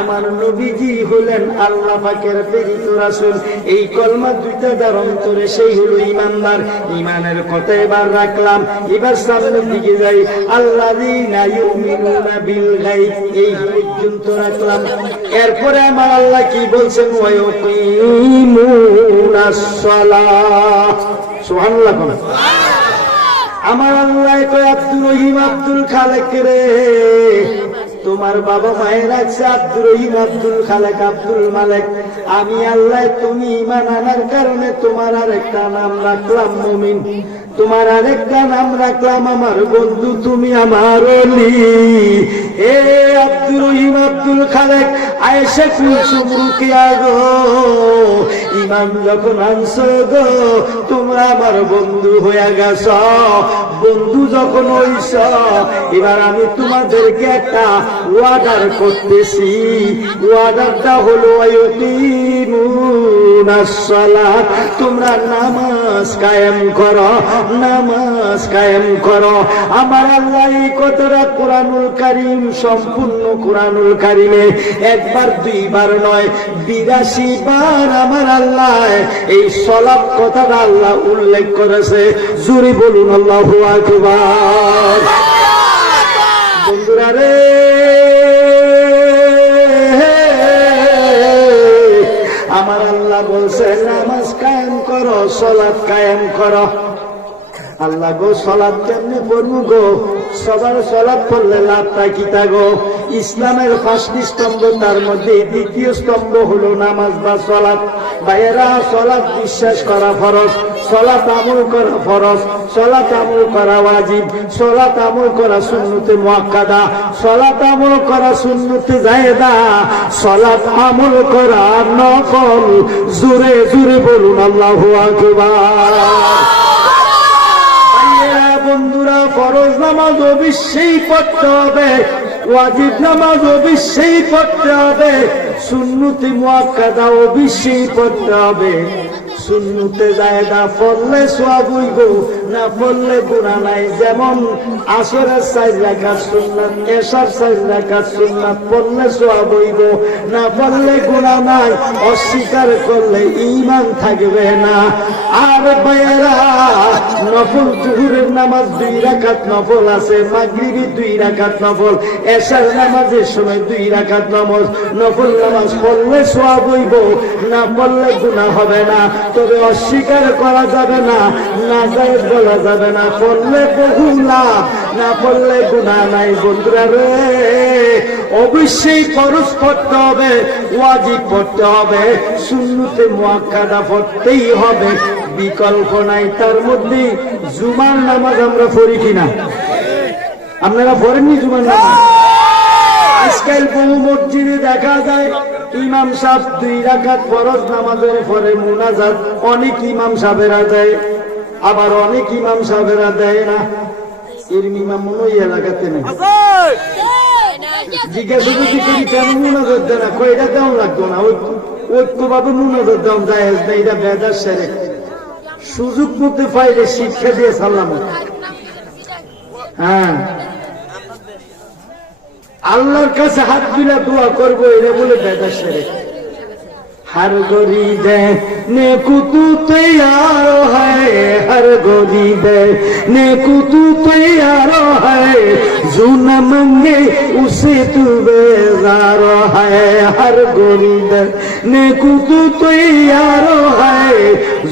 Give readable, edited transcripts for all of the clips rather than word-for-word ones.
আমার নবীজি হলেন আল্লাহ পাকের প্রেরিত রাসূল। এই কলমা দুইটা যার অন্তরে সেই হলো ঈমানদার। ঈমানের কথা এবার রাখলাম, এবার সামনের দিকে যাই। আল্লাযীনা ইউমিনুনা বিল গায়ব, এই পর্যন্ত রাখলাম। এরপরে আমার আল্লাহ কি বলছেন? ওয়া ইউকিমুনাস সালাহ। সুবহানাল্লাহ। আমার আল্লাহ কয় আব্দুর রহিম আব্দুল খালেক রে, তোমার বাবা মায়ের আছে আব্দুর রহিম আব্দুল খালেক আব্দুল মালেক। আমি আল্লাহ তুমি ঈমান আনার কারণে তোমার আরেকটা নাম রাখলাম মুমিন, তোমার আরেকটা নাম রাখলাম আমার বন্ধু, তুমি আমার ওলি। এ আব্দুর রহিম আব্দুল খালেক, আয়েশা কুলসুম রুকিয়া গো, ঈমান যখন আনছো গো তোমরা আমার বন্ধু হয়ে গেছ। বন্ধু যখন হইছ, এবার আমি তোমাদেরকে একটা ওয়ার্ডার করতেছি। ওয়ার্ডারটা হলো ইউকিমুনাস সালাত, তোমরা নামাজ কায়েম করো, নামাজ কায়েম করো। আমার আল্লাহ এই কথাটা কোরআনুল কারীম, সম্পূর্ণ কোরআনুল কারীমে একবার দুইবার নয় 82 বার আমার আল্লাহ এই সালাত কথাটা আল্লাহ উল্লেখ করেছে। জোরে বলুন আল্লাহু আকবার। বন্ধুরা রে, আমার আল্লাহ বলছে নামাজ কায়েম করো, সালাত কায়েম করো। আল্লাহ গো সালাত কেমনে পড়বো গো? সবার সালাত পড়লে লাভটা কি গো? ইসলামের 5টি স্তম্ভ, তার মধ্যে দ্বিতীয় স্তম্ভ হলো নামাজ বা সালাত। ভাইয়েরা, সালাত বিশ্বাস করা ফরজ, সালাত আমল করা ফরজ, সালাত আমল করা ওয়াজিব, সালাত আমল করা সুন্নতে মুআক্কাদা, সালাত আমল করা সুন্নতে জায়েদা, সালাত আমল করা নফল। জোরে জোরে বলুন আল্লাহু আকবার। বন্ধুরা, ফরজ নামাজ অবশ্যই পড়তে হবে, ওয়াজিব নামাজ অবশ্যই পড়তে হবে, সুন্নতে মুআক্কাদা অবশ্যই পড়তে হবে। সুন্নতে জায়েদা পড়লে সওয়াব হইব, না পড়লে গুনাহ নাই। যেমন আসরের 4 রাকাত সুন্নাত, এশার 4 রাকাত সুন্নাত পড়লে সওয়াব হইব, না পড়লে গুনাহ নাই। অস্বীকার করলে ঈমান থাকবে না। আর ভাইয়েরা, নফল জোহরের নামাজ 2 রাকাত নফল আছে, মাগরিবে 2 রাকাত নফল, এশার নামাজের সময় 2 রাকাত নফল নামাজ পড়লে সওয়াব হইব, না পড়লে গুনাহ হবে না। তবে অস্বীকার করা যাবে না, নাজায়েজ বলা যাবে না। পড়লে বহু লাভ, না পড়লে গুনাহ নাই। বন্ধুরা রে, অবশ্যই ফরজ পড়তে হবে, ওয়াজিব পড়তে হবে, সুন্নতে মুআক্কাদা পড়তেই হবে, বিকল্প নাই। তার মধ্যে জুমার নামাজ আমরা পড়ি কিনা? আপনারা পড়েননি জুমার নামাজ? আজকাল বহু মসজিদে দেখা যায় ইমাম সাহেব 2 রাকাত ফরজ নামাজের পরে মুনাজাত অনেক ইমাম সাহেবেরা দেয়, আবার অনেক ইমাম সাহেবেরা দেয় না। এর ইমাম মনে হয় এলাকাতে নেই। জিজ্ঞাসা যদি করি কেন মুনাজাত দেয় না, কয়টা দেওয়া লাগতো না, ঐক্যভাবে মুনাজাত দেওয়া যায় না, এটা বেদার সেরে। সুযোগ মতো পাইলে শিক্ষা দিয়ে সালাম। হ্যাঁ, আল্লাহর কাছে হাত তুলে দোয়া করবো, এটা বলে বেদার সেরে। हर गरीब नेकू तू तैयार है, हर गरीब नेकू तू तैयार है, जो न मंगे उसे तू बेजार है। हर गरीब नेकू तू तैयार है,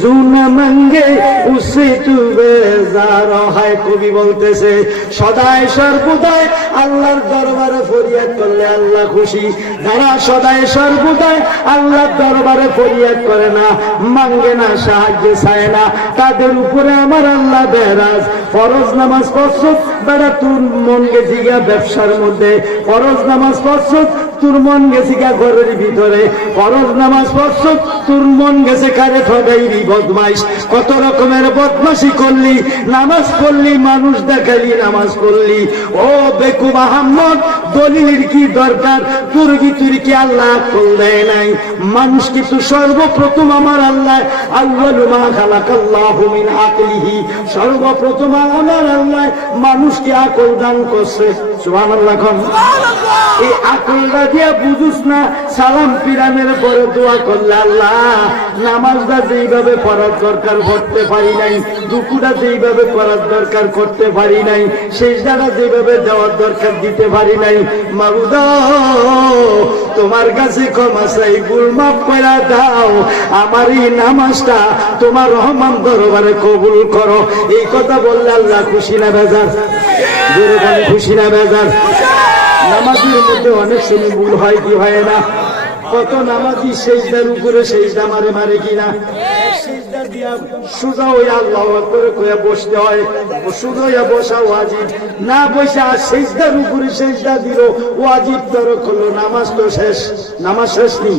जो न मंगे उसे तू बेजार है। কবি বলতেছে সদায় সর্বদাই আল্লাহর দরবারে ফরিয়াদ করলে আল্লাহ খুশি। যারা সদায় সর্বদাই আল্লাহর দরবারে ফরিয়াদ করে না, মাঙ্গে না, সাহায্য চায় না, তাদের উপরে আমার আল্লাহ বেরাজ। ফরজ নামাজ পড়ছো বেড়া, তোর মন গেছি গা ব্যবসার মধ্যে। ফরজ নামাজ পড়ছো, তোর মন গেছি গা ঘরের ভিতরে। ফরজ নামাজ পড়ছো, তোর মন গেছে কারে ঠগাইবি, বদমাইশ, কত রকমের বদমাশি করলি, নামাজ পড়লি, মানুষ দেখালি, নামাজ পড়লি। ও বেকুব আহম্মদ, দলিলের কি দরকার? তোর ভিতরে কি আল্লাহ আকল দেয় নাই? মানুষ কিন্তু সর্বপ্রথম আমার আল্লাহ আউয়ালু মা খালাকাল্লাহু মিন আকলিহি, সর্বপ্রথম আমার আল্লাহ মানুষকে আকল দান করছে। সুবহানাল্লাহ। এই আকলটা দিয়া বুঝুস না, সালাম ফিরানের পরে দোয়া করলে আল্লাহ নামাজটা যেইভাবে পড়ার দরকার পড়তে পারি নাই, রুকুটা যেইভাবে করার দরকার করতে পারি নাই, সেজদাটা যেভাবে দেওয়ার দরকার দিতে পারি নাই, মাবুদ তোমার কাছে ক্ষমা চাই, ভুল মাফ করে দাও, আমার এই নামাজটা তোমার রহমান দরবারে কবুল করো। এই কথা বললে আল্লাহ খুশি না বেজার? জোরে বলে খুশি না বেজার? নামাজের মধ্যে অনেক সময় ভুল হয় কি হয় না? কত নামাজি সেজদার উপরে সেজদা মারে, মারে কিনা? সেজদা দিয়া সোজা হইয়া আল্লাহু আকবার কইয়া বসতে হয়, সোজা হইয়া বসা ওয়াজিব, না বসে আর সেজদার উপরে সেজদা দিল ওয়াজিব তরক হলো, নামাজ তো শেষ। নামাজ শেষ নেই।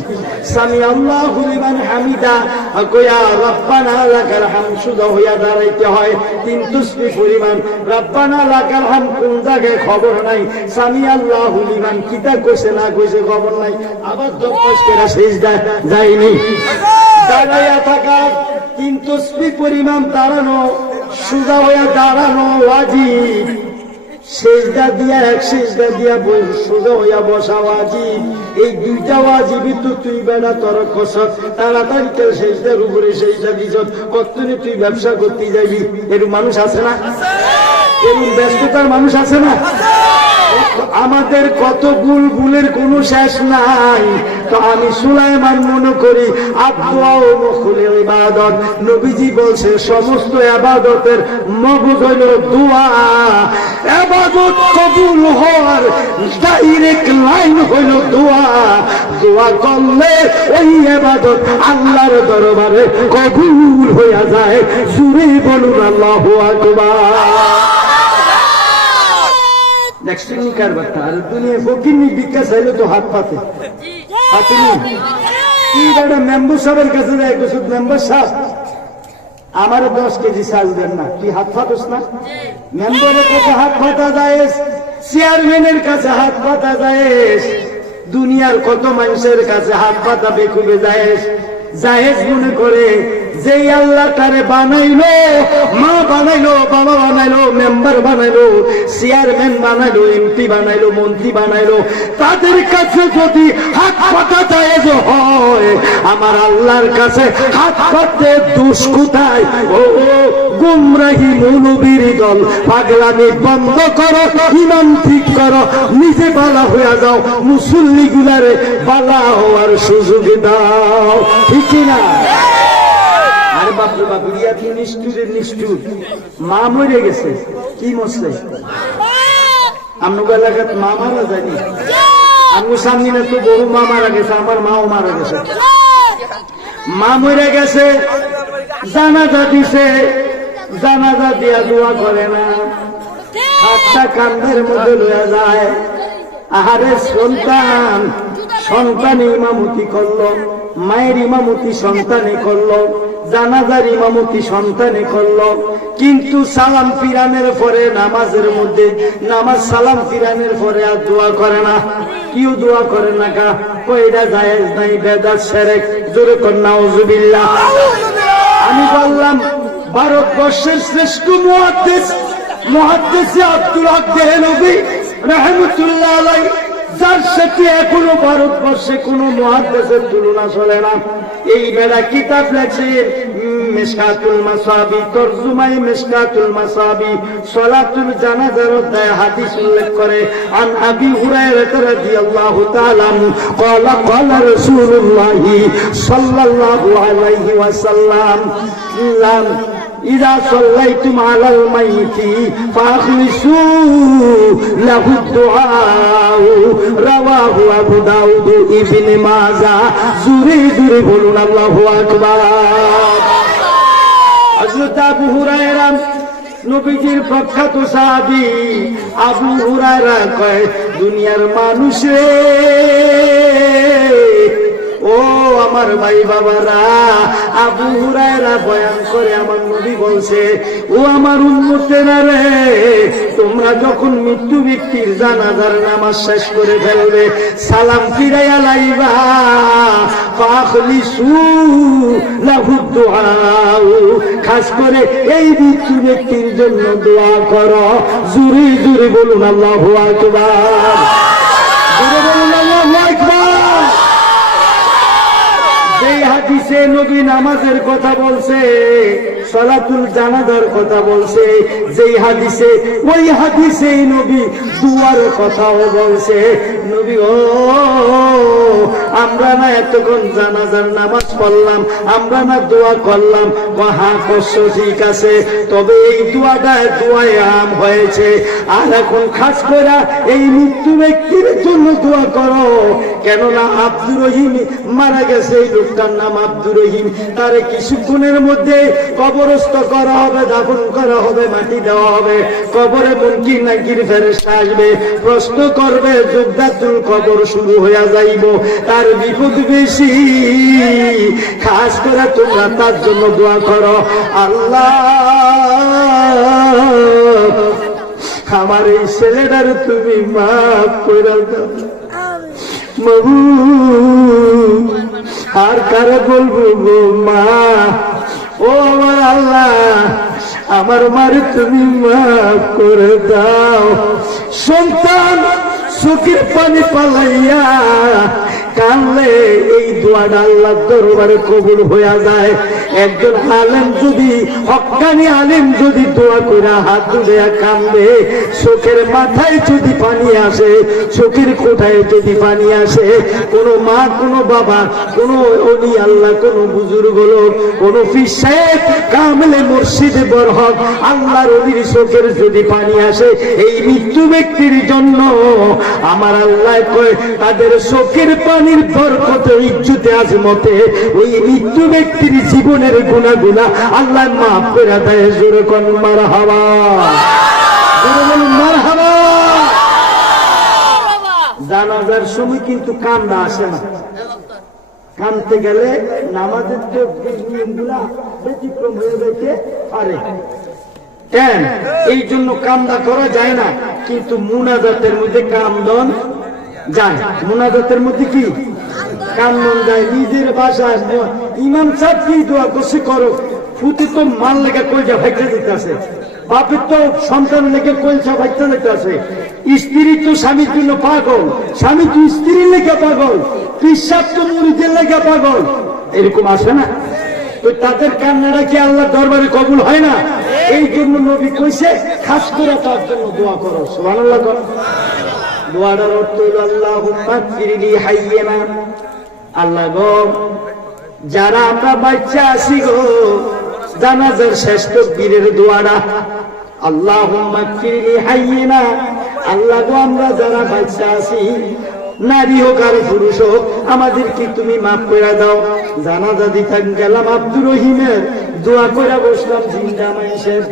সামি আল্লাহু লিমান হামিদা কইয়া রব্বানা লাকাল হামদ সোজা হইয়া দাঁড়াইতে হয় 3 তাসবিহ পরিমাণ। রব্বানা লাকাল হামদ কোন জায়গায় খবর নাই, সামি আল্লাহু লিমান কিতা কইছে না কইছে খবর নাই, আবার যায়নি। দাঁড়াইয়া থাকা 3 তাসবিহ পরিমাণ দাঁড়ানো, সোজা হইয়া দাঁড়ানো ওয়াজিব, সেজদা দিয়া এক সেজদা দিয়া সোজা হইয়া বসা ওয়াজিব। এই দুইটা ওয়াজিবই তো তুই বেড়া তর কসত, তাড়াতাড়ি কেউ সেজদার উপরে সেজদা দিছ, কতদিনে তুই ব্যবসা করতে যাবি? এরকম মানুষ আছে না? এরকম ব্যস্ততার মানুষ আছে না? আমাদের কত ভুলের কোনো শেষ নাই। তো আমি সুলাইমান মনে করি আদুয়া ও মুখুল ইবাদত, নবীজি বলছে সমস্ত ইবাদতের মগজ হইল দোয়া। ইবাদত কবুল হওয়ার ডাইরেক্ট লাইন হইল দোয়া। দোয়া করলে ওই ইবাদত আল্লাহর দরবারে কবুল হইয়া যায়। জোরে বলুন আল্লাহু আকবার। দুনিয়া ফকিরনি ভিক্ষা চাইলে তো হাত পাতে, মেম্বার সাহেবের কাছে যায়, মেম্বার সাহেব আমার 10 কেজি চাল দেন না, তুই হাত পাতস না? মেম্বারের কাছে হাত পাতা যায়, চেয়ারম্যানের কাছে হাত পাতা যায়, দুনিয়ার কত মানুষের কাছে হাত পাতা বেকুবে যায়। জায়েজ মনে করে যে আল্লাহ তারে বানাইলো, মা বানাইলো, বাবা বানাইলো, মেম্বার বানাইলো, চেয়ারম্যান বানাইলো, এমপি বানাইলো, মন্ত্রী বানাইলো, তাদের কাছে যদি হাত পাতা জায়েজ হয়, আমার আল্লাহর কাছে হাত পাততে দোষ কোথায়? ও গুমরাহি মৌলবীর দল, পাগলামি বন্ধ করো, ইমান ঠিক করো, নিজে বালা হইয়া যাও, মুসল্লি গুলারে বালা হওয়ার সুযোগ দাও, ঠিক না? আরে বাপরে বাপ, রিয়া কি নিষ্ঠুরের নিষ্ঠুর। মা মরে গেছে, কি মরছে? আপনার এলাকার মা মারা যায়নি? আমার সামনে তো বহু মা মারা গেছে, আমার মাও মারা গেছে। মা মরে গেছে, জানাজা দিছে, জানাজা দিয়া দোয়া করে না, হাতটা কান্দের মধ্যে লইয়া যায়। আহারে সন্তান, সন্তান ইমামতি করলো, মায়ের ইমামতি সন্তানে করলো, জানাজার ইমামতি সন্তানে করলো, কিন্তু সালাম ফিরানের পরে নামাজের মধ্যে নামাজ সালাম ফিরানের পরে আর দোয়া করে না। কেউ দোয়া করে না কা? কইরা জায়েজ নাই, বেদাত শিরক। জোরে কর নাউজুবিল্লাহ। আমি বললাম ভারতবর্ষের শ্রেষ্ঠ মুহাদ্দিস আব্দুল হক দেহলভী রাহমাতুল্লাহ আলাইহি, যার সাথে এখনো ভারতবর্ষে কোন মুহাদ্দিসের তুলনা চলে না। এই বেলা কিতাব লেখছে মিশকাতুল মাসাবি, তরজুমায়ে মিশকাতুল মাসাবি, সালাতুল জানাজার অধ্যায়ে হাদিস উল্লেখ করে, আন আবি হুরায়রা রাদিয়াল্লাহু তাআলা ক্বালা ক্বালা রাসূলুল্লাহ সাল্লাল্লাহু আলাইহি ওয়াসাল্লাম ইযা সাল্লাইতুম আলাল মাইতি ফাখলিসু লাহু দুআ, রাওয়াহু আবু দাউদ ইবনে মাজাহ। জোরে জোরে বলুন আল্লাহু আকবার। হযরত আবু হুরায়রা নবীজির প্রখ্যাত সাহাবী, আবু হুরায়রা কয়, দুনিয়ার মানুষ রে, ও আমার ভাই বাবারা, আবু হুরায়রা বয়ান করে আমার নবী বলছে, ও আমার উম্মতেরা রে, তোমরা যখন মৃত্যু ব্যক্তির জানাজার নামাজ শেষ করে ফেলবে, সালাম ফিরাইয়া লাইবা, ফাখলিসু লাহু দুআ, খাস করে এই মৃত্যু ব্যক্তির জন্য দোয়া করো। জোরে জোরে বলুন আল্লাহু আকবার, জোরে বলুন আল্লাহু আকবার। যেই হাদিসে নবী নামাজের কথা বলছে, সালাতুল জানাজার কথা বলছে, যেই হাদিসে ওই হাদিসেই নবী দুয়ার কথাও বলছে। নবী ও আমরা না এতক্ষণ জানাজার নামাজ পড়লাম, আমরা না দোয়া করলাম, হ্যাঁ কষ্ট ঠিক আছে, তবে এই দোয়াটা দোয়ায় আম হয়েছে। আর এখন খাস করে এই মৃত্যু ব্যক্তির জন্য দোয়া করো, কেননা আব্দুর রহিম মারা গেছে, এই লোকটার নাম আব্দুর রহিম, তারে কিছুক্ষণের মধ্যে কবরস্থ করা হবে, দাফন করা হবে, মাটি দেওয়া হবে। কবরে মুনকির নাকির ফেরেশতা আসবে, প্রশ্ন করবে, যুগদাতুল কবর শুরু হইয়া যাইব, তার বিপদ বেশি। খাস করে তোমরা তার জন্য দোয়া করো, আল্লাহ আমার এই ছেলেটার তুমি মাফ করে দাও। আর কারে বলবো গো মা, ও আমার আল্লাহ আমার মারে তুমি মাফ করে দাও। সন্তান চোখের পানি পালাইয়া কানলে এই দোয়াটা আল্লাহর দরবারে কবুল হইয়া যায়। একজন আলেম যদি, হক্কানি আলেম যদি দোয়া করে হাত তুলে কান্দে, চোখের মাথায় যদি পানি আসে, চোখের কোঠায় যদি পানি আসে, কোনো মা, কোনো বাবা, কোনো অলি আল্লাহ, কোনো বুজুর্গ লোক, কোনো পীর সাহেব, কামেলে মুর্শিদে বরহক আল্লাহর অলির চোখের যদি পানি আসে, এই মৃত্যু ব্যক্তির জন্য আমার আল্লাহ কয় তাদের চোখের পানির বরকতে, ইজ্জতে, আজমতে ওই মৃত্যু ব্যক্তির জীবনের গুনাহগুনা আল্লাহ মাফ করে দেয়। জোরে কোন মারহাবা, জোরে বলুন মারহাবা। জানাজার সময় কিন্তু কান্দা আসে না, কানতে গেলে নামাজের তো নিয়মগুলা ব্যতিক্রম হয়ে যেতে পারে। কেন? এই জন্য কান্দা করা যায় না, কিন্তু মুনাজাতের মধ্যে কান্দন যায়। মুনাজাতের মধ্যে কি কান্দন যায়? নিজের বাসায় ইমাম সাহেব কি দোয়া করছে করো, ফুটি তো মাল লেগে কলজা ভাইতে যেতে আছে, বাপের তো সন্তান লেগে কলজা ভাইতে যেতে আছে, স্ত্রী তো স্বামীর জন্য পাগল, স্বামী তো স্ত্রীর লেগে পাগল, পিসাব তো মুরিদের লেগে পাগল, এরকম আসে না? তো তাদের কান্নাটা কি আল্লাহ দরবারে কবুল হয় না? এই জন্য নবী কইছে খাস করে তার জন্য দোয়া করো। সুবহানাল্লাহ করো। দোয়াটার অর্থ হলো আল্লাহুম্মা ফিরলি হাইয়্যানা, আল্লাহ গো যারা আমরা বাচ্চা আছি গো, জানাজার শ্রেষ্ঠ বীরের দোয়াটা আল্লাহুম্মা ফিরলি হাইয়্যানা, আল্লাহ গো আমরা যারা বাচ্চা আছি, নারী হোক আর পুরুষ হোক, আমাদেরকে তুমি মাফ করে দাও। জানাজা দিতে গেলাম আব্দুর রহিমের, দোয়া করে বসলাম জিন্দা মানুষের।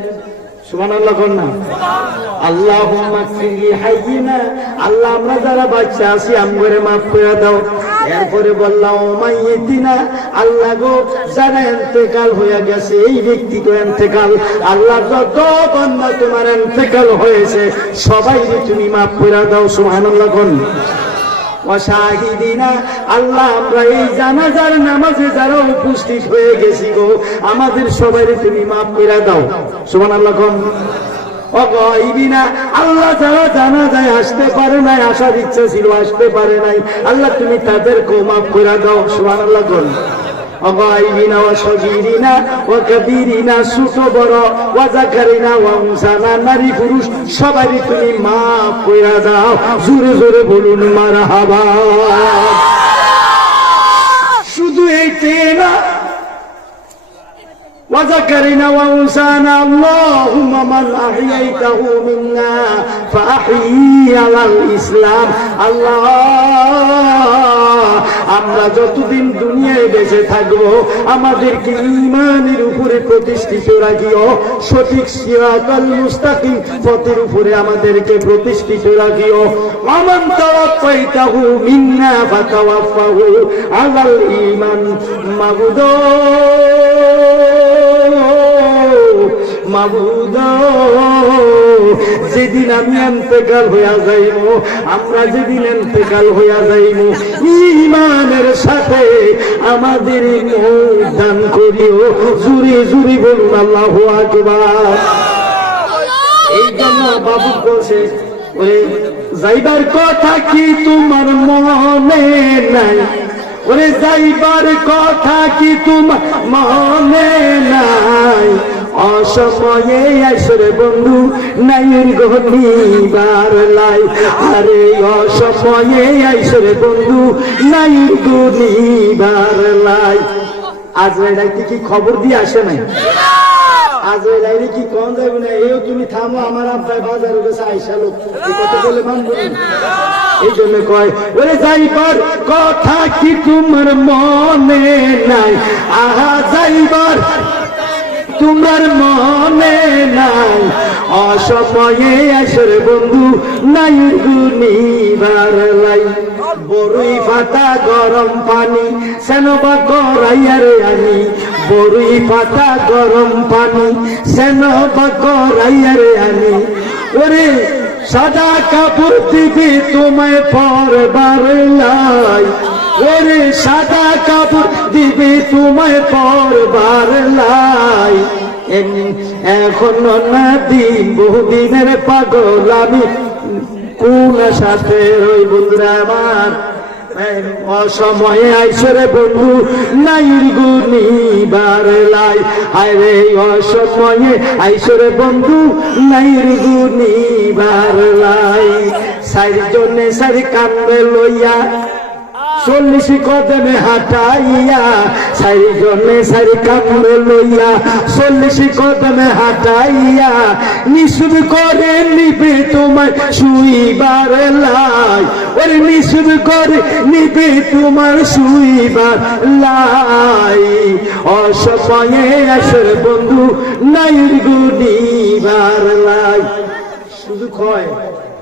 সুবহানাল্লাহ কর না। আল্লাহুম্মা ফিরলি হাইয়্যানা, আল্লাহ আমরা যারা বাচ্চা আছি আমগরে মাফ করে দাও। এরপরে বললাম মাইয়িতিনা, আল্লাহ গো যারা ইন্তেকাল হয়ে গেছে, এই ব্যক্তি তো ইন্তেকাল, আল্লাহ যত বান্দা তোমার ইন্তেকাল হয়েছে সবাইকে তুমি মাফ করে দাও। সুবহানাল্লাহ কর। ওয়াশাহিদিনা, আল্লাহ আমরা এই জানাজার নামাজে যারা উপস্থিত হয়ে গেছি গো, আমাদের সবাইকে তুমি মাফ করে দাও। সুবহানাল্লাহ কোন। অগাইবিনা, আল্লাহ যারা জানাজায় আসতে পারে নাই, আসার ইচ্ছা ছিল আসতে পারে নাই, আল্লাহ তুমি তাদেরকেও মাফ করে দাও। সুবহানাল্লাহ কোন। অগাইবিনা ওয়া সগীরিনা ওয়া কাবীরিনা, ছোট বড়, ওয়া যাকারিনা ওয়া উনসানা, নারী পুরুষ সবারই তুমি মাফ কইরা দাও। জোরে জোরে বলুন মারহাবা। শুধু এইটাই না, ওয়া যাকারিনা ওয়া উনসানা, আল্লাহুম্মা মান আহইয়াইতাহু মিন্না ফাআহয়ি আলাল ইসলাম, আল্লাহ আমরা আমরা যতদিন দুনিয়ায় বেঁচে থাকবো আমাদেরকে ঈমানের উপরে প্রতিষ্ঠিত রাখিও, সঠিক সিরাতাল মুস্তাকিম পথের উপরে আমাদেরকে প্রতিষ্ঠিত রাখিও। আমান তাওয়াফাইতাহু মিন্না ফাতাওয়াফাহু আলাল ঈমান। মাবুদ মাবুদ, যেদিন আমি ইন্তেকাল হইয়া যাইব, আমরা যেদিন ইন্তেকাল হইয়া যাইব, ঈমানের সাথে আমাদের মৌত দান করিও। জুরি জুরি বলুন আল্লাহু আকবার। এই জন্য বাবু বলছে, ওরে যাইবার কথা কি তোমার মনে নাই? ওরে যাইবার কথা কি তোমার মনে নাই? অসময়ে আসরে বন্ধু নাই গনিবার লাই। আরে অসময়ে আসরে বন্ধু নাই গনিবার লাই। আজরাইল কি খবর দিয়ে আসে নাই? আজরাইল কি কোন যাবে না? এও তুমি থামো, আমার আব্বাই বাজারে গেছে আইসা লোক, এই কথা বলে মানবো না। এই জন্য কয়, ওরে যাইবার কথা কি তোমার মনে নাই? আহা যাইবার তোমার মনে নাই? অসময়ে আসরে বন্ধু নাই গুনিবার লাই। বড়ই পাতা গরম পানি সেনবা করাইয়া রে আনি। বড়ই পাতা গরম পানি সেনবা করাইয়া রে আনি। ওরে সাদা কাপড় দিবি তোমায় পরবার লাই। ওরে সাদা কাপড় দিবি তোমায় পরবার লাই। এখন না দিন বহুদিনের পাগল আমি কোন সাথে ওই বন্ধুরা আমার। অসময়ে আইসরে বন্ধু নাই গুনিবার লাই। আরে অসময়ে আইসরে বন্ধু নাই গুনিবার লাই। চারিজনে চারি কান্দে লইয়া 40 কদমে হাঁটাইয়া, চারিজনে চারি কান্দে লইয়া 40 কদমে হাঁটাইয়া, নিশুদ করে নিবে তোমার শুইবার লাই। ওরে নিশুদ করে নিবে তোমার শুইবার লাই। অসময়ে আসর বন্ধু নাই গুনিবার লাই। শুধু কয়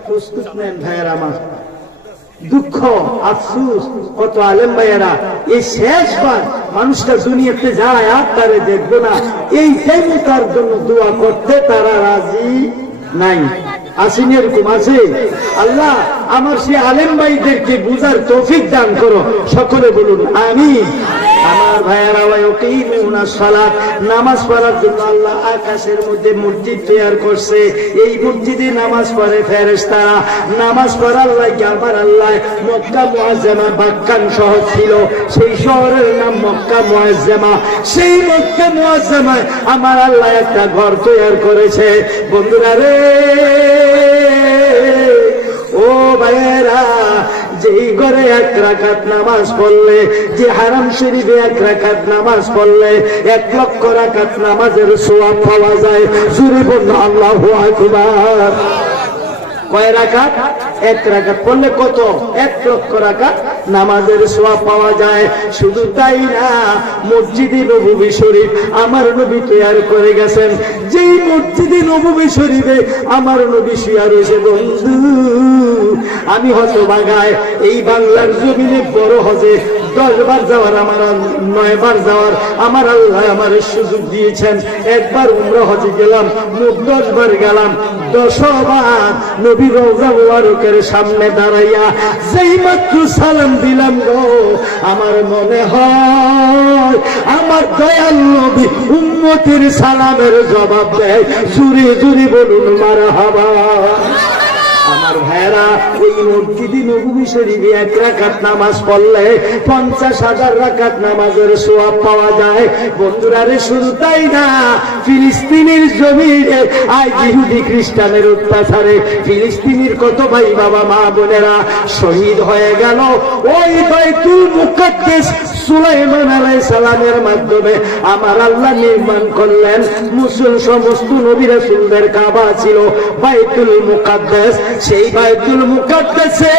প্রস্তুত নেন ভাইয়ের আমার। দুঃখ আফসুস কত আলেম ভাইয়েরা এই শেষবার মানুষটা দুনিয়াতে যায় আর তারে দেখবো না, এই টাইমে তার জন্য দোয়া করতে তারা রাজি নাই। আসেনি এরকম আছে? আল্লাহ আমার সে আলেম ভাইদেরকে বুঝার তৌফিক দান করো, সকলে বলুন আমিন। আমার ভাইয়েরা সালাত নামাজ পড়ার জন্য আল্লাহ আকাশের মধ্যে মসজিদ তৈরি করছে। এই মসজিদে নামাজ পড়ে ফেরেশতারা। নামাজ পড়ার লাগে আমার আল্লাহ মক্কা মুআজ্জামা বাক্কান শহর ছিল, সেই শহরের নাম মক্কা মুআজ্জামা। সেই মক্কা মুআজ্জামায় আমার আল্লাহ একটা ঘর তৈরি করেছে। বন্ধুরা রে, ও ভাইয়েরা, যেই ঘরে 1 রাকাত নামাজ পড়লে, যে হারাম শরীফে 1 রাকাত নামাজ পড়লে 1 লক্ষ রাকাত নামাজের সওয়াব পাওয়া যায়। জোরে বলুন আল্লাহু আকবার। কয় রাকাত? 1 রাকাত পড়লে কত? 1 লক্ষ রাকাত নামাজের সওয়াব পাওয়া যায়। শুধু তাই না, মসজিদে নববী শরীফ আমার নবী তৈরি করে গেছেন। যেই মসজিদে নববী শরীফে আমার নবী শুয়ে রয়েছে বন্ধু, আমি হতভাগায় এই বাংলার জমিনে বড় হজে 10 বার যাওয়ার, আমার 9 বার যাওয়ার আমার আল্লাহ আমার সুযোগ দিয়েছেন। একবার উমরা হজে গেলাম, মোট 10 বার গেলাম। 10 বার নবী রওজা মুবারকের সামনে দাঁড়াইয়া যেই মাত্র সালাম দিলাম গো, আমার মনে হয় আমার দয়াল নবী উম্মতের সালামের জবাব দেয়। জুরি জুরি বলুন মারহাবা। আমার ভাইরা, ওই মসজিদে নববী শরীফে 1 রাকাত নামাজ পড়লে 50,000 রাকাত নামাজের সওয়াব পাওয়া যায়। বন্ধুরা রে, শুধু তাই না, ফিলিস্তিনের জমিনে আজ ইহুদি খ্রিস্টানের অত্যাচারে ফিলিস্তিনের কত ভাই বাবা মা বোনেরা শহীদ হয়ে গেল। ওই বাইতুল মুকাদ্দাস সুলাইমান আলাইহিস সালামের মাধ্যমে আমার আল্লাহ নির্মাণ করলেন। সমস্ত নবী রাসূলদের কাবা ছিল বাইতুল মুকাদ্দাস। সেই বাইতুল মুকাদ্দাস মুকাদ্দাসে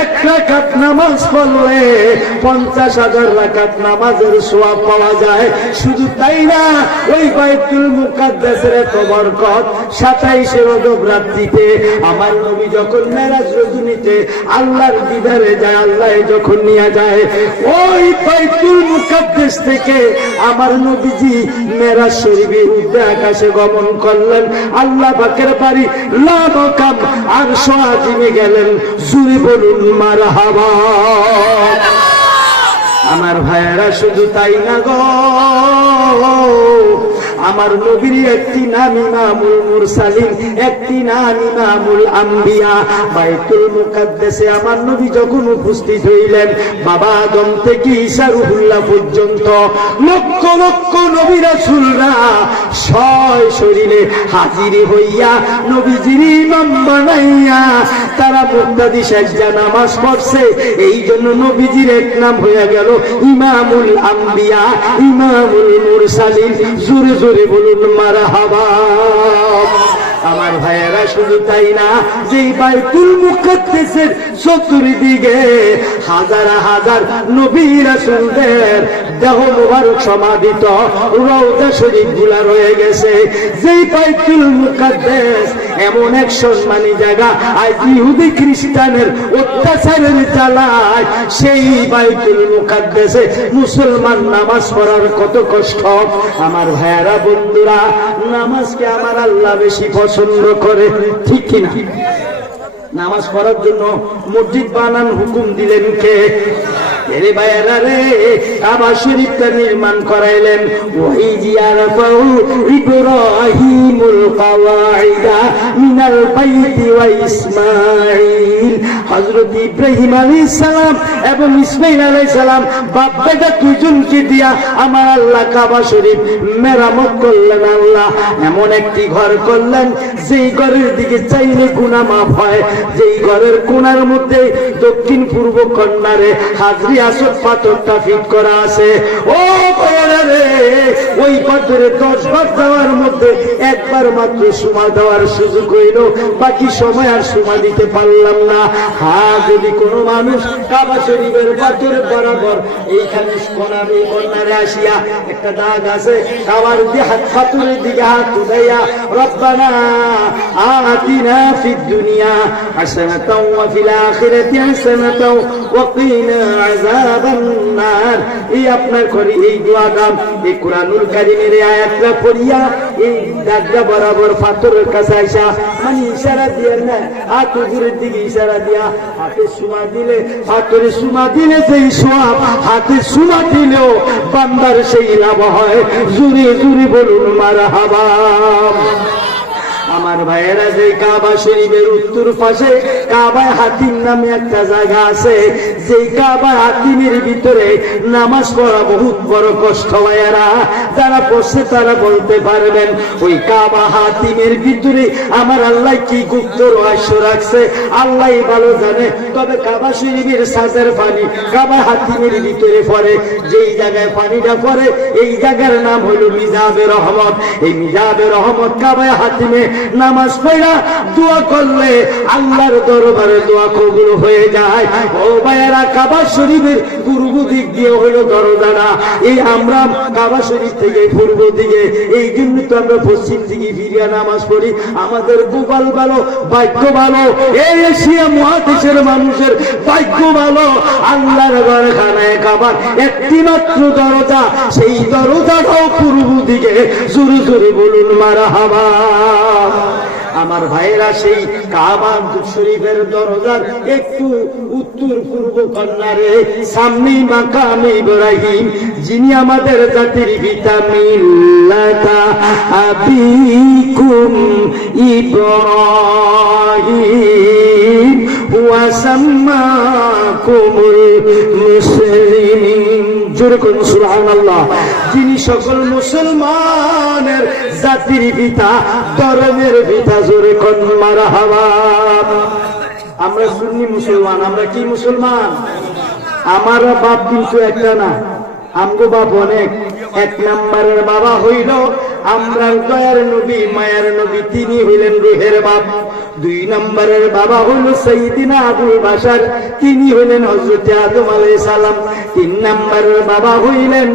1 রাকাত নামাজ পড়লে 50,000 রাকাত নামাজের সওয়াব পাওয়া যায়। শুধু তাই না, ওই বাইতুল মুকাদ্দাসের এত বরকত, 27 রজব রাত্রিতে আমার নবী যখন মেরাজ রজনীতে আল্লাহর দিদারে যায়, আল্লাহ যখন নিয়ে যায়, ওই বাইতুল মুকাদ্দাস থেকে আমার নবীজি মেরাজ শরীফে উঠে আকাশে গমন করলেন। আল্লাহ পাকের বাড়ি লামকাম আরশ আজিমে গেলেন। জুড়ে বলুন মারহাবা। আমার ভাইয়েরা শুধু তাই না গো, আমার নবীর একটি নাম ইমামুল মুরসালিন, একটি নাম ইমামুল আম্বিয়া। বাইতুল মুকাদ্দাসে আমার নবী যখন উপস্থিত হইলেন, বাবা আদম থেকে ঈসা রুহুল্লাহ পর্যন্ত লক্ষ লক্ষ নবী রাসূলরা সশরীরে হাজির হইয়া নবীজির ইমাম বানাইয়া তারা মুক্তাদি সাজদা নামাজ পড়ছে। এই জন্য নবীজির এক নাম হয়ে গেল ইমামুল আম্বিয়া, ইমামুল মুরসালিন। জোরে জোরে বলুন মারহাবা। আমার ভাইয়েরা শুধু তাই না, যে বাইতুল মুকাদ্দাসের চতুর্দিকে হাজার হাজার নবী রাসূলদের দেহ মুবারক সমাধিত রওজা শরীফ গুলা রয়ে গেছে। যেই বাইতুল মুকাদ্দাস এমন এক সম্মানী জায়গা, আজ ইহুদি খ্রিস্টানের অত্যাচারের জ্বালায় সেই বাইতুল মুকাদ্দাসে মুসলমান নামাজ পড়ার কত কষ্ট। আমার ভাইয়েরা বন্ধুরা, নামাজকে আমার আল্লাহ বেশি পছন্দ করে, ঠিক কিনা? নামাজ পড়ার জন্য মসজিদ বানান হুকুম দিলেন কে? এরে ভাইয়েরা রে, কাবা শরীফটা নির্মাণ করাইলেন। ওই জিয়ারাফাউ ইব্রাহিমুল কাওয়াইদা মিনাল বাইতি ওয়া ইসমাঈল। হযরত ইব্রাহিম আলাইহিস সালাম এবং ইসমাঈল আলাইহিস সালাম বাপ বেটা দুজনকে দিয়া আমার আল্লাহ কাবা শরীফ মেরামত করলেন। আল্লাহ এমন একটি ঘর করলেন, যেই ঘরের দিকে চাইলে গুনাহ মাফ হয়, যেই ঘরের কোণার মধ্যে দক্ষিণ পূর্ব কর্নারে হাজরি আসর পাথরটা ফিট করা আছে। ও ভাইয়েরা রে, ওই পাথরে 10 বার দেওয়ার মধ্যে একবার মাত্র সুমা দেওয়ার সুযোগ হইল, বাকি সময় আর সুমা দিতে পারলাম না। হ্যাঁ, যদি কোনো মানুষ কাবা শরীফের পাথরের বরাবর এইখানে কর্নারে আসিয়া একটা দাগ আছে, কাবার পাথরের দিকে হাত উঠাইয়া রব্বানা আতিনা ফিদ দুনিয়া হাসানাতাও ওয়া ফিল আখিরাতি হাসানাতাও ওয়া কিনা আযাবান নার, এই আপনার করে এই দোয়াটা এই কুরআনুল কারীমের আয়াতটা পড়িয়া এই দাগটা বরাবর পাথরের কাছে আইসা মানে ইশারা দিয়ে না, হাত উপরের দিকে ইশারা দিয়া হাতে সুমা দিলে, পাথরে সুমা দিলে সেই সওয়াব, হাতে সুমা দিলেও বান্দার সেই লাভ হয়। জোরে জোরে বলুন মারহাবা। আমার ভাইয়েরা, যে কাবা শরীফের উত্তর পাশে কাবায় হাতিম নামে একটা জায়গা আছে, যে কাবা হাতিমের ভিতরে নামাজ পড়া বহুত বড় কষ্ট। ভাইয়েরা যারা পড়ছে তারা বলতে পারবেন, ওই কাবা হাতিমের ভিতরে আমার আল্লাহ কি গুপ্ত রহস্য রাখছে আল্লাহ ভালো জানে। তবে কাবা শরীফের সাজের পানি কাবা হাতিমের ভিতরে পড়ে, যেই জায়গায় পানিটা পড়ে এই জায়গার নাম হলো মিজাবে রহমত। এই মিজাবে রহমত কাবা হাতিমে নামাজ পড়া দোয়া করলে আল্লাহর দরবারে দোয়া কবুল হয়ে যায়। ও ভাইয়েরা, কাবা শরীফের পূর্ব দিক দিয়ে হলো দরজাটা। এই আমরা কাবা শরীফ থেকে পূর্ব দিকে, এই জন্য তো আমরা পশ্চিম দিকে ফিরিয়া নামাজ পড়ি। আমাদের গোপাল ভালো, ভাগ্য ভালো, এই এশিয়া মহাদেশের মানুষের ভাগ্য ভালো। আল্লাহর ঘরখানায় কাবার একটি মাত্র দরজা, সেই দরজাটাও পূর্ব দিকে। জোরে জোরে বলুন মারহাবা। আমার ভাইয়েরা, সেই কাবা শরীফের দরজার একটু উত্তর পূর্ব কর্নারে সামনেই মাকাম ইব্রাহিম, যিনি আমাদের জাতির পিতা, মিল্লাতা আবিকুম ইব্রাহিম ওয়া সাম্মাকুমুল মুসলিমিন। জোরে করুন সুবহানাল্লাহ। যিনি সকল মুসলমানের জাতির পিতা, ধর্মের পিতা। জোরে করুন মারহাবা। আমরা সুন্নি মুসলমান। আমরা কি মুসলমান? আমার বাপ কিন্তু একটা না, আমগো বাপ অনেক। 1 নম্বরের বাবা হইল আমরা দয়ার নবী, মায়ার নবী, তিনি হইলেন রুহের বাপ। দুই নম্বরের বাবা হলো সাইয়্যিদিনা আবুল বাশার, তিনি হলেন হযরত আদম আলাইহিস সালাম। তিন নম্বরের বাবা হইলেন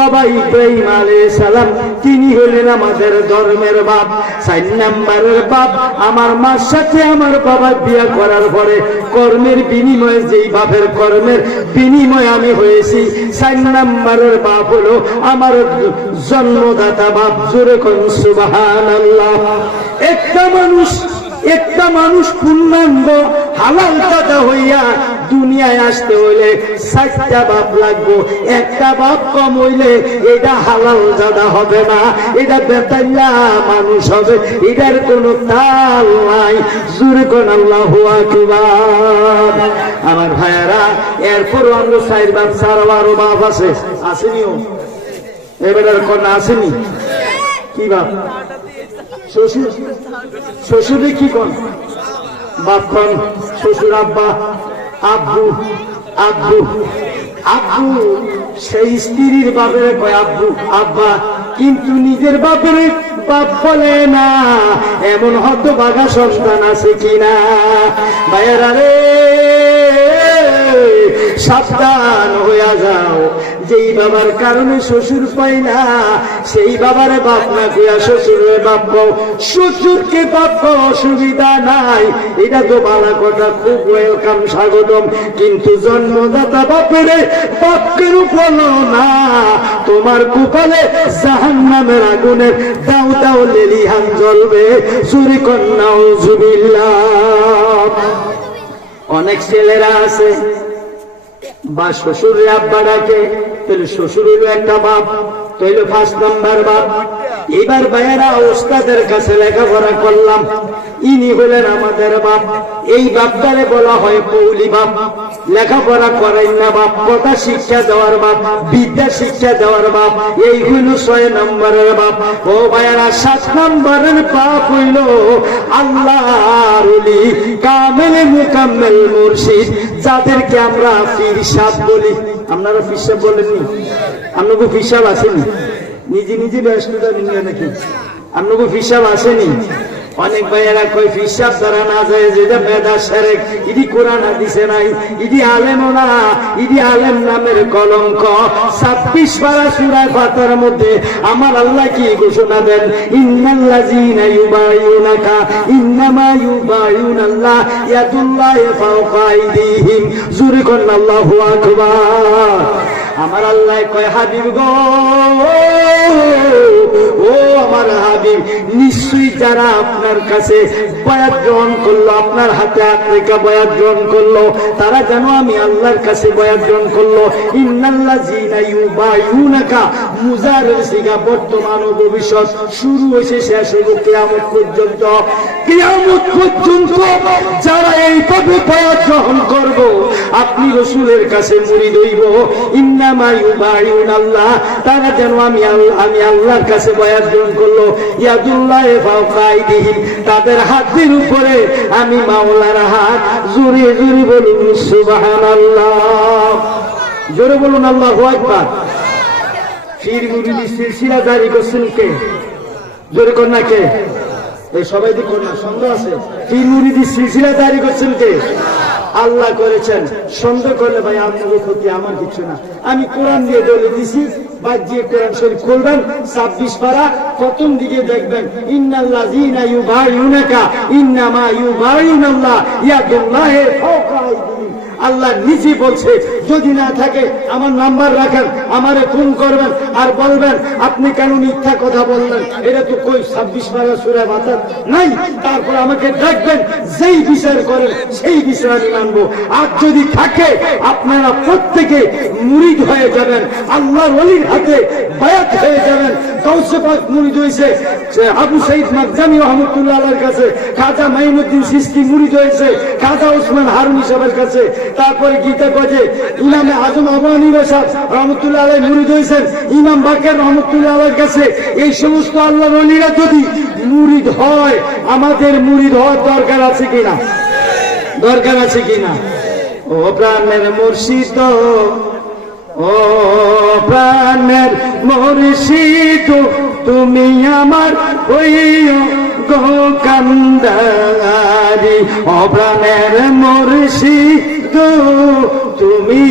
বাবা ইব্রাহিম আলাইহিস সালাম, তিনি হলেন আমাদের ধর্মের বাপ। চার নম্বরের বাপ আমার মার সাথে আমার বাবা বিয়ে করার পরে কর্মের বিনিময়ে, যেই বাপের কর্মের বিনিময়ে আমি হয়েছি, চার নম্বরের বাপ হলো আমার জন্মদাতা বাপ। জোরে কোন সুবহানাল্লাহ। একটা মানুষ পূর্ণাঙ্গ হালাল দাদা হইয়া দুনিয়ায় আসতে হইলে 4টা বাপ লাগবে। একটা বাপ কম হইলে এটা হালাল দাদা হবে না, এটা বেতাল্লা মানুষ হবে, এটার কোনো তাল নাই। জোরে কোন আল্লাহু আকবার। আমার ভাইয়ারা, এরপরও আমরা 4 বাপ ছাড়াও আরো বাপ আছে, আসেনিও এবার কোন আসেনি? কি বাপ? শ্বশুর। শ্বশুরে কি কোন বাপ কোন? শ্বশুর আব্বা, আব্বু। আব্বু আব্বু সেই স্ত্রীর বাপের কয় আব্বু আব্বা, কিন্তু নিজের বাপের বাপ বলে না। এমন হতভাগা সন্তান আছে কিনা? ভাইয়েরা রে, সাবধান হইয়া যাও। যেই বাবার কারণে শ্বশুর পাই না, সেই বাবারে বাপ না কইয়া শ্বশুরের বাপ পাও। শ্বশুরকে বাপ পাও, অসুবিধা নাই, এটা তো ভালো কথা, খুব ওয়েলকাম, স্বাগতম। কিন্তু জন্মদাতা বাপেরে বাপকে বলো না, তোমার কপালে জাহান্নামের আগুনের দাও দাও লেলিহান জ্বলবে। জোরে কন্যা নাউজুবিল্লাহ। অনেক ছেলেরা আছে বা শ্বশুরের আব্বা ডাকে, তাহলে শ্বশুর হইল একটা বাপ, তাইলে 5 নম্বর বাপ। এবার ভাইয়েরা, ওস্তাদের কাছে লেখাপড়া করলাম, ইনি হলেন আমাদের বাপ। এই বাপটারে বলা হয় কৌলি বাপ। লেখাপড়া করাই না বাপ, কথা শিক্ষা দেওয়ার বাপ, বিদ্যা শিক্ষা দেওয়ার বাপ। এই হইল 6 নম্বরের বাপ। ও ভাইয়েরা, 7 নম্বরের বাপ হইল আল্লাহর ওলি, কামেল মুকাম্মেল মুর্শিদ, যাদেরকে আমরা পীর সাহেব বলি। আপনারা পীর সাহেব বলেননি? আপনাকে পীর সাহেব আসেনি? নিজে নিজে ব্যস্ততা নিয়ে নাকি? আপনাকে পীর সাহেব আসেনি? অনেক ভাইয়েরা কই পীর সাহেব দ্বারা না যায়, যেটা বেদা শিরক, ইদি কোরআন হাদিসে নাই, ইদি আলেমও না, ইদি আলেম নামের কলঙ্ক। 26 পারা সূরা ফাতিহার মধ্যে আমার আল্লাহ কি ঘোষণা দেন? ইন্নাল্লাযীনা ইউবাইউনাকা ইন্নামা ইউবাইউনাল্লাহ ইয়াদুল্লাহি ফাওকা আইদিহিম। জোরে কোন আল্লাহু আকবার। আমার আল্লাহ কয়, হাবিব গো, ও আমার হাবিব, নিশ্চয়ই যারা আপনার কাছে বয়াত গ্রহণ করলো, আপনার হাতে হাত রেখে বয়াত গ্রহণ করলো, তারা যেন আমি আল্লাহর কাছে বয়াত গ্রহণ করলো। ইন্নাল্লাযীনা ইউবাইউনাকা, মুজারের সিগা, বর্তমান ও ভবিষ্যৎ, শুরু হয়েছে, শেষ হইব কিয়ামত পর্যন্ত। কিয়ামত পর্যন্ত যারা এইভাবে বয়াত গ্রহণ করব, আপনি রাসূলের কাছে মুরিদ হইব। ইন্নামা ইউবাইউনাল্লাহ, তারা যেন আমি আল্লাহর কাছে বয়াত গ্রহণ করলো। ইয়াদুল্লাহি ফাওকা আইদিহিম, তাদের হাতের উপরে আমি মাওলার হাত। জোরে জোরে বলুন সুবহানাল্লাহ। জোরে বলুন আল্লাহু আকবার। পীর মুরিদি সিলসিলা জারি করছেন কে? জোরে কোন না কে? এই সবাই তো কোন না, সন্দেহ আছে? পীর মুরিদি সিলসিলা জারি করছেন কে? আল্লাহ করেছেন। সন্দেহ করলে ভাই আপনাদের ক্ষতি, আমার কিছু না। আমি কোরআন দিয়ে দলে দিছি, বাদ দিয়ে কোরআন শরীফ খুলবেন, 26 পারা প্রথম দিকে দেখবেন, ইন্নাল্লাযীনা ইউবাইউনাকা ইন্নামা ইউবাইউনাল্লাহ ইয়াদুল্লাহি ফাওকা আইদিহিম। আল্লাহ নিজে বলছে, যদি না থাকে আমার নাম্বার রাখেন, আমারে ফোন করবেন আর বলবেন আপনি কেন মিথ্যা কথা বললেন, এটা তো কই 26 পারা সূরা ফাতিহা নাই। তারপর আমাকে দেখবেন, যেই বিচার করেন সেই বিচার আমি মানবো। আর যদি থাকে, আপনারা প্রত্যেকে মুরিদ হয়ে যাবেন, আল্লাহর ওলির হাতে বায়াত হয়ে যাবেন। গাউসে পাক মুরিদ হয়েছে আবু সাইদ মাকজামি রহমাতুল্লাহ আলাইহির কাছে, খাজা মাইনুদ্দিন চিশতি মুরিদ হয়েছে খাজা ওসমান হারুনি সাহেবের কাছে। তারপরে গীতা কজে ইমামে আজম আবু হানিফা সাহেব রহমাতুল্লাহ আলাইহি মুরিদ হয়েছেন ইমাম বাকের রহমাতুল্লাহ আলাইহির কাছে। এই সমস্ত আল্লাহর ওলিরা যদি মুরিদ হয়, আমাদের মুরিদ হওয়ার দরকার আছে কিনা? দরকার আছে কিনা? ও প্রাণের মুর্শিদ, ও প্রাণের মুর্শিদ, তুমি আমার হইও গো কান্দারি অপ্রাণের মুর্শিদ তুমি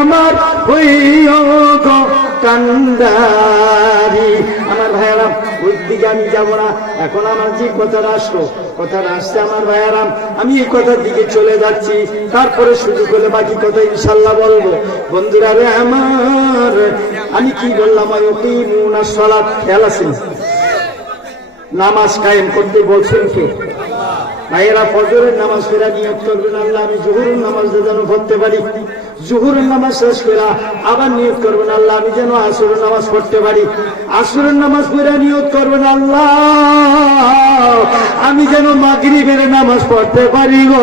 আমার হইও গো কান্দারি। আমার ভাইয়ারাম ওই দিকে আমি যাব না, এখন আমার যে কথাটা আসলো, কথাটা আসছে আমার ভাইয়ারাম, আমি এই কথার দিকে চলে যাচ্ছি, তারপরে সুযোগ হলে বাকি কথা ইনশাল্লাহ বলবো। বন্ধুরা রে আমার, আমি কি বললাম, ইউকিমুনাস সালাত, খেয়াল আছে? নামাজ কায়েম করতে বলছেন কে? ভাইয়েরা ফজরের নামাজ ফেরা নিয়ত করবেন, আল্লাহ আমি জোহরের নামাজ যেন পড়তে পারি। জোহরের নামাজ শেষ ফেরা আবার নিয়ত করবেন, আল্লাহ আমি যেন আসরের নামাজ পড়তে পারি। আসরের নামাজ ফেরা নিয়ত করবেন, আল্লাহ আমি যেন মাগরিবের নামাজ পড়তে পারি গো।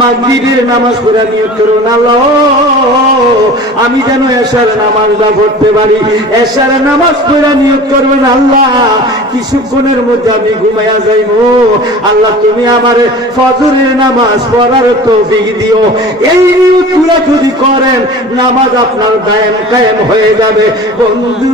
মাগরিবের নামাজ ফেরা নিয়ত করবেন, আল্লাহ আমি যেন এশার নামাজটা পড়তে পারি। এশার নামাজ ফেরা নিয়ত করবেন, আল্লাহ কিছুক্ষণের মধ্যে আমি ঘুমাইয়া যাইব, আল্লাহ তুমি আমার ফজরের নামাজ পড়ার তৌফিক দিও। এই নিয়তগুলো যদি করেন নামাজ আপনার কায়েম হয়ে যাবে। বন্ধু,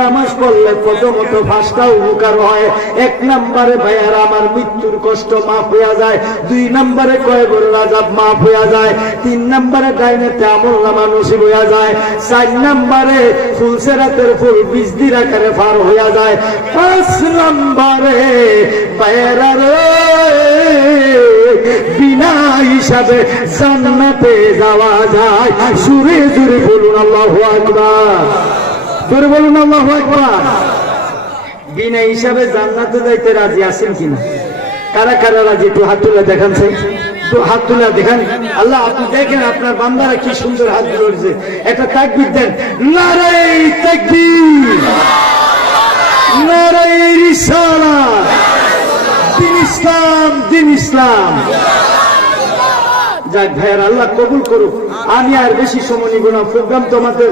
নামাজ পড়লে প্রথমত পাঁচটা উপকার হয়। এক নম্বরে ভাইয়ার আমার মৃত্যুর কষ্ট মাফ হইয়া যায়, 2 নম্বরে কয়েকবার আযাব মাফ হইয়া যায়, 3 নম্বরে ডাইনেতে আমলনামা নসিব হইয়া যায়, 4 নম্বরে ফুলসেরাতের ফুল বিজদির আকারে পার হইয়া যায়, 5 নম্বরে ভাইয়ারা বিনা হিসাবে জান্নাতে যাওয়া যায়। সুরে জুড়ে বলুন আল্লাহু আকবার, জোরে বলুন আল্লাহু আকবার। বিনা হিসাবে জান্নাতে যাইতে রাজি আছেন কিনা? কারা কারা রাজি? একটু হাত তুলে দেখান, তো হাত তুলে দেখান। আল্লাহ আপনি দেখেন আপনার বান্দারা কি সুন্দর হাত তুলেছে। একটা তাকবীর দেন, নারায়ে তাকবীর, নারায়ে রিসালাত, দিন ইসলাম, দিন ইসলাম। যাক ভাইয়ার, আল্লাহ কবুল করুক। আমি আর বেশি সময় নিব না, প্রোগ্রাম তো আমাদের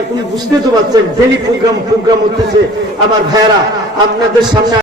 এখন বুঝতে তো পারছেন, ডেলি প্রোগ্রাম হতেছে। আমার ভাইয়ারা আপনাদের সামনে